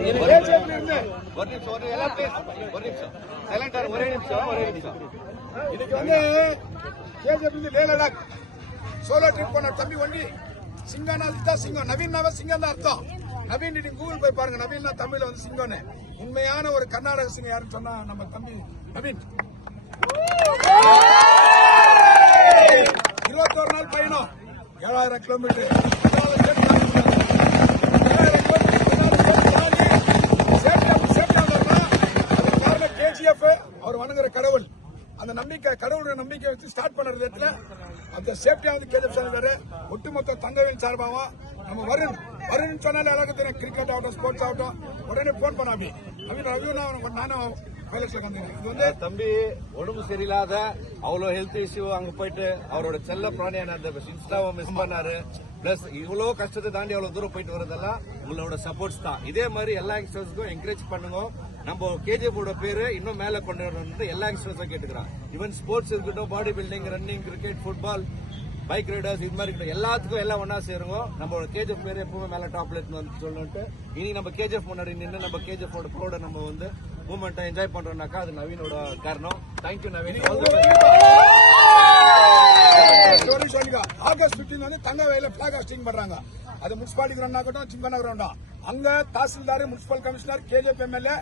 இன்னைக்கு வந்து KGF Leh Ladakh solo trip போன தம்பி ஒண்டி சிங்கானா தான் சிங்கம். நவீனாவே சிங்கம் தான் அர்த்தம். நவீன் நீங்க கூகுள் போய் பாருங்க. நவீன்னா தமிழ்ல வந்து சிங்கம்னு. உண்மையான ஒரு கர்நாடக சிங்கம் யாருன்னு சொன்னா நம்ம தம்பி நவீன். 21 நாள் பயணம், 7000 கிலோமீட்டர். கேஜிஎஃப் அவர் வணங்குற கடவுள். அந்த நம்பிக்கை, கடவுளுடைய நம்பிக்கை வச்சு ஸ்டார்ட் பண்ற இடத்துல அந்த சேஃப்டியா வந்து கேஜிஎஃப் சொன்னாரு. ஒட்டுமொத்த தங்கவேல் சார்பாவும் நம்ம வருண் சொன்னாலே எல்லாருக்கும் தெரியும். கிரிக்கெட் ஆகட்டும், ஸ்போர்ட்ஸ் ஆகட்டும், உடனே போன் பண்ண அப்படி நானும் இது வந்து தம்பி உடம்பு சரியில்லாத அவ்வளவு ஹெல்த் இஷ்யூ அங்க போயிட்டு அவரோட செல்ல பிராணியான அந்த இன்ஸ்டாவை மிஸ் பண்ணாரு. பிளஸ் இவ்வளவு கஷ்டத்தை தாண்டி அவ்வளவு தூரம் போயிட்டு வரதெல்லாம் உங்களோட சப்போர்ட்ஸ் தான். இதே மாதிரி எல்லா யங்ஸ்டர்ஸ்க்கும் என்கரேஜ் பண்ணுங்க. நம்ம கேஜிஎஃபோட பேரு இன்னும் மேல கொண்டு வரணும் எல்லா யங்ஸ்டர்ஸும் கேட்டுக்கிறான். ஈவன் ஸ்போர்ட்ஸ் இருக்கட்டும், body building, running, cricket, football, bike Riders, இது மாதிரி இருக்கட்டும், எல்லாத்துக்கும் எல்லாம் ஒன்னா சேருங்க. நம்மளோட கேஜிஎஃப் பேரு எப்பவுமே மேல டாப்ல இருந்து சொல்லணும்ட்டு இனி நம்ம கேஜிஎஃப் முன்னாடி நின்று நம்ம கேஜிஎஃபோட ப்ரோட நம்ம வந்து மூமெண்ட்டை என்ஜாய் பண்றோம்னாக்கா அது நவீனோட காரணம். தேங்க்யூ நவீன். ஆகஸ்ட் 15 வந்து தங்கவேல பிளாக் ஹாஸ்டிங் பண்றாங்க. அது முனிசிபாலிட்டி கிரவுண்ட் ஆகட்டும், சிம்பனா கிரவுண்டா, அங்க tahsildar, municipal commissioner, KGF MLA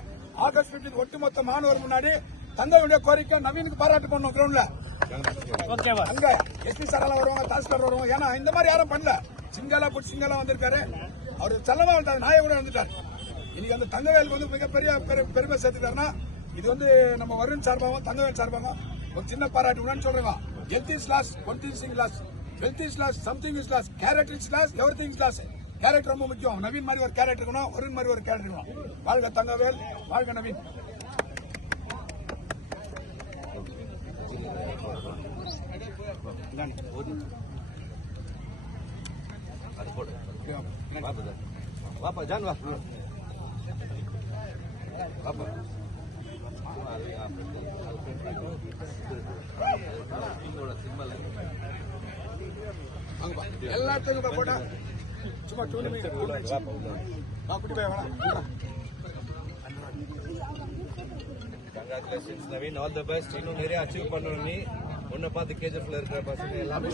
August 15 ஒட்டுமொத்த மாணவர் முன்னாடி தங்கவேலிய கோரிக்கை நவீனுக்கு பாராட்டு பண்ணணும் கிரவுண்ட்ல. அங்க எஸ்பி சாரெல்லாம் வருவாங்க, தாசில்தார் வருவாங்க. ஏன்னா இந்த மாதிரி யாரும் பண்ணல. சிங்காலா புட் சிங்காலா வந்திருக்காரு. அவர் செல்லமா நாயை கூட வந்துட்டார். இன்னைக்கு அந்த தங்கவேலுக்கு வந்து மிகப்பெரிய பெருமை சேர்த்துட்டாருன்னா இது வந்து நம்ம வருண் சார்பாகவும் தங்கவேல் சார்பாகவும் ஒரு சின்ன பாராட்டு சொல்றேங்க. Health is loss, one thing is loss. Wealth is loss, something is loss. Character is loss, everything is loss. Character ரொம்ப முக்கியம். நவீன் மாதிரி ஒரு கேரக்டர் இருக்கணும், வருண் மாதிரி ஒரு கேரக்டர் இருக்கணும். வாழ்க தங்கவேல், வாழ்க நவீன். வாப்பா ஜான் வா வாப்பா. எல்லாத்துக்கும் போட்டா சும்மா congratulations Naveen, all the best. இன்னும் நிறைய அச்சீவ் பண்ணணும். நீ உன்னை பார்த்து கேஜிஎஃப்ல இருக்கிற பசங்க எல்லாமே